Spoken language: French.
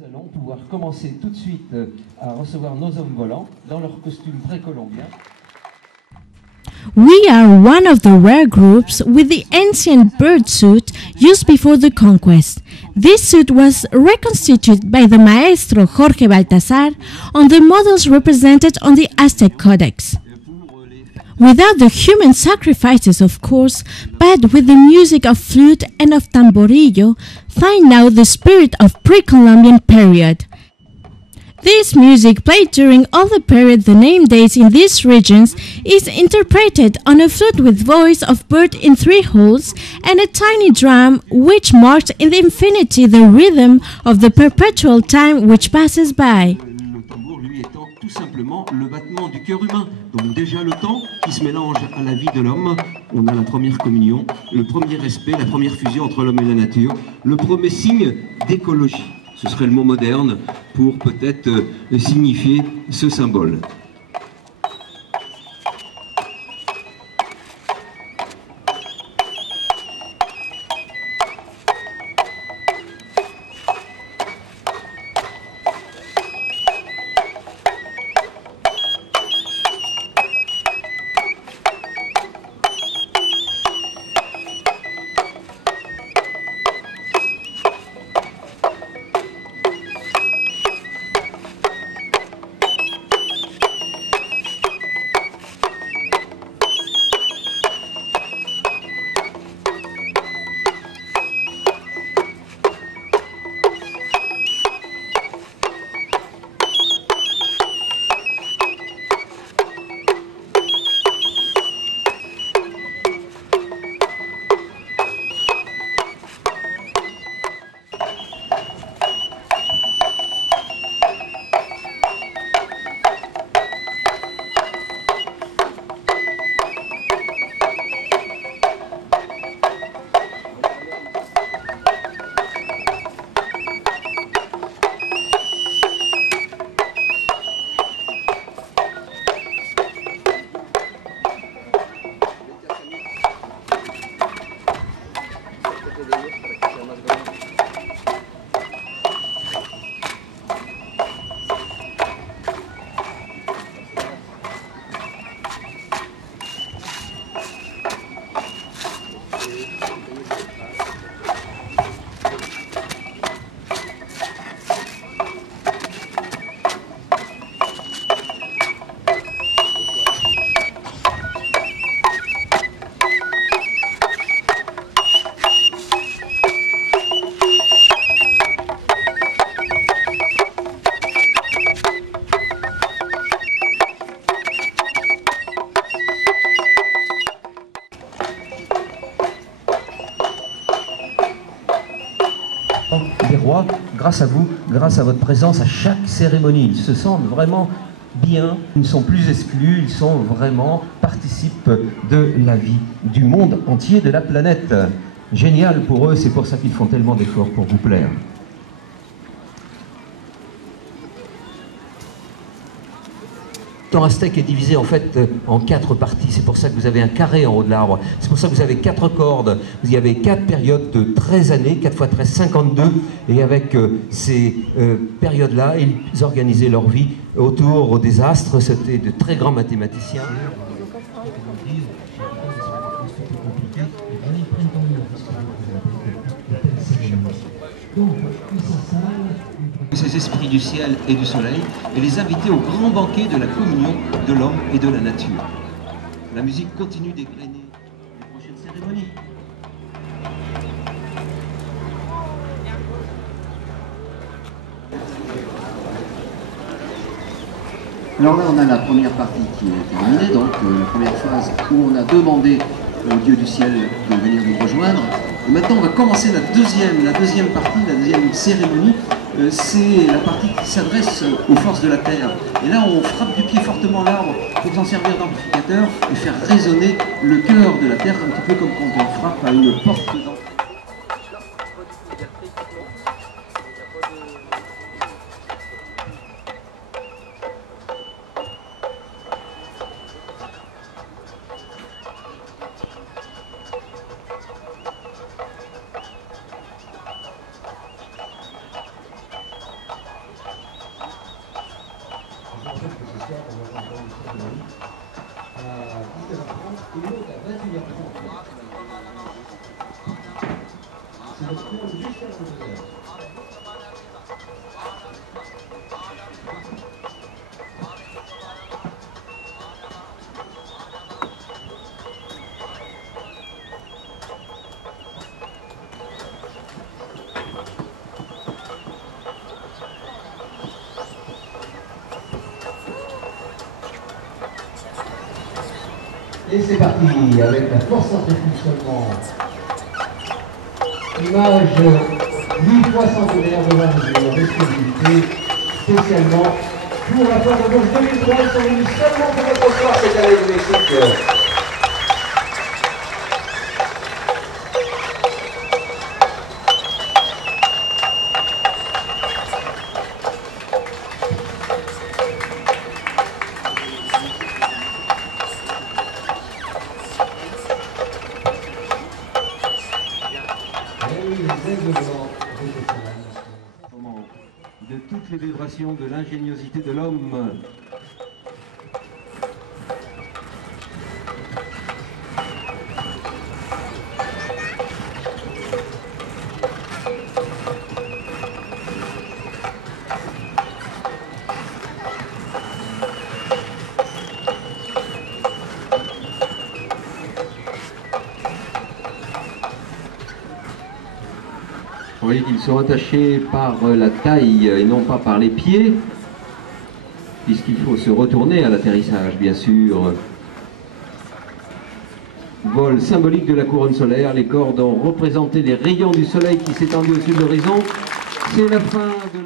Nous allons pouvoir commencer tout de suite à recevoir nos hommes volants dans leur costume précolombien. We are one of the rare groups with the ancient bird suit used before the conquest. This suit was reconstituted by the maestro Jorge Baltasar on the models represented on the Aztec Codex. Without the human sacrifices, of course, but with the music of flute and of tamborillo, find now the spirit of pre-Columbian period. This music, played during all the period the name dates in these regions, is interpreted on a flute with voice of bird in 3 holes and a tiny drum which marks in the infinity the rhythm of the perpetual time which passes by. Le tambour, lui, étant tout simplement le battement du cœur humain. Donc déjà le temps qui se mélange à la vie de l'homme. On a la première communion, le premier respect, la première fusion entre l'homme et la nature, le premier signe d'écologie. Ce serait le mot moderne pour peut-être signifier ce symbole. Des rois, grâce à vous, grâce à votre présence à chaque cérémonie. Ils se sentent vraiment bien, ils ne sont plus exclus, ils sont vraiment, participent de la vie du monde entier, de la planète. Génial pour eux, c'est pour ça qu'ils font tellement d'efforts pour vous plaire. Le temps aztèque est divisé en fait en 4 parties, c'est pour ça que vous avez un carré en haut de l'arbre, c'est pour ça que vous avez 4 cordes, vous y avez 4 périodes de 13 années, 4 x 13, 52, et avec ces périodes-là, ils organisaient leur vie autour des astres, c'était de très grands mathématiciens. Ces esprits du ciel et du soleil et les inviter au grand banquet de la communion de l'homme et de la nature. La musique continue d'égrener les prochaines cérémonies. Alors là, on a la première partie qui est terminée, donc la première phase où on a demandé au Dieu du ciel de venir nous rejoindre. Et maintenant, on va commencer la deuxième partie, la deuxième cérémonie. C'est la partie qui s'adresse aux forces de la Terre. Et là, on frappe du pied fortement l'arbre pour s'en servir d'amplificateur et faire résonner le cœur de la Terre, un petit peu comme quand on frappe à une porte d'entrée. et l'autre à 21h30. C'est notre tour jusqu'à 22h. Et c'est parti avec la force centrifuge seulement. Image 8 fois centenaire de la mesure d'exclusivité, spécialement pour la Foire de Bourges 2003. Ils sont venus seulement pour notre soir cette année du Mexique. De toutes les vibrations de l'ingéniosité de l'homme. Vous voyez qu'ils sont attachés par la taille et non pas par les pieds, puisqu'il faut se retourner à l'atterrissage, bien sûr. Vol symbolique de la couronne solaire, les cordes ont représenté les rayons du soleil qui s'étendaient au-dessus de l'horizon. C'est la fin de